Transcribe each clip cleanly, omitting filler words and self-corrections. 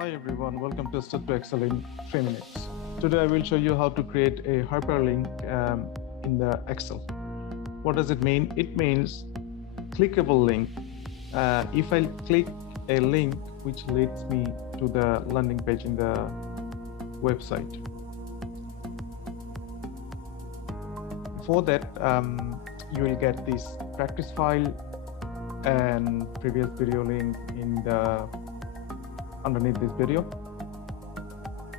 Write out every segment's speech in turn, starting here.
Hi everyone, welcome to Start to Excel in 3 minutes. Today I will show you how to create a hyperlink in the Excel. What does it mean? It means clickable link. If I click a link which leads me to the landing page in the website. For that, you will get this practice file and previous video link in the underneath this video,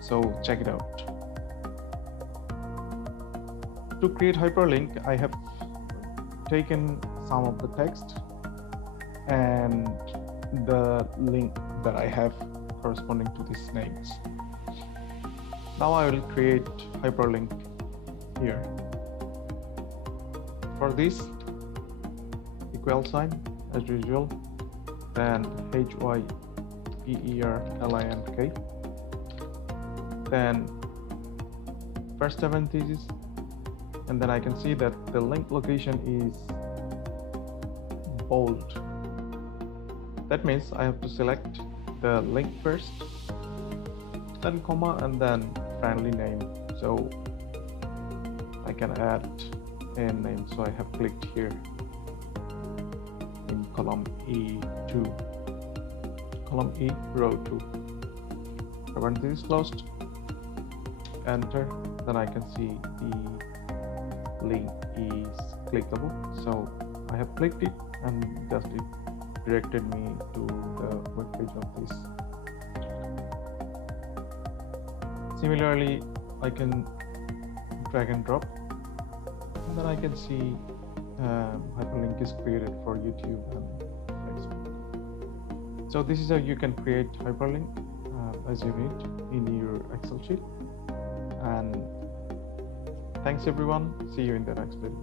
so check it out. To create hyperlink, I have taken some of the text and the link that I have corresponding to these names. Now I will create hyperlink here. For this, equal sign as usual, then 𝐄𝐲𝐬𝐿INK, then first parenthesis, and then I can see that the link location is bold. That means I have to select the link first, then comma, and then friendly name. So I can add a name. So I have clicked here in column E2. Column E, row 2. Parenthesis closed. Enter. Then I can see the link is clickable. So I have clicked it, and just it directed me to the web page of this. Similarly, I can drag and drop, and then I can see hyperlink is created for YouTube and Facebook. So this is how you can create hyperlink as you need in your Excel sheet. And thanks everyone. See you in the next video.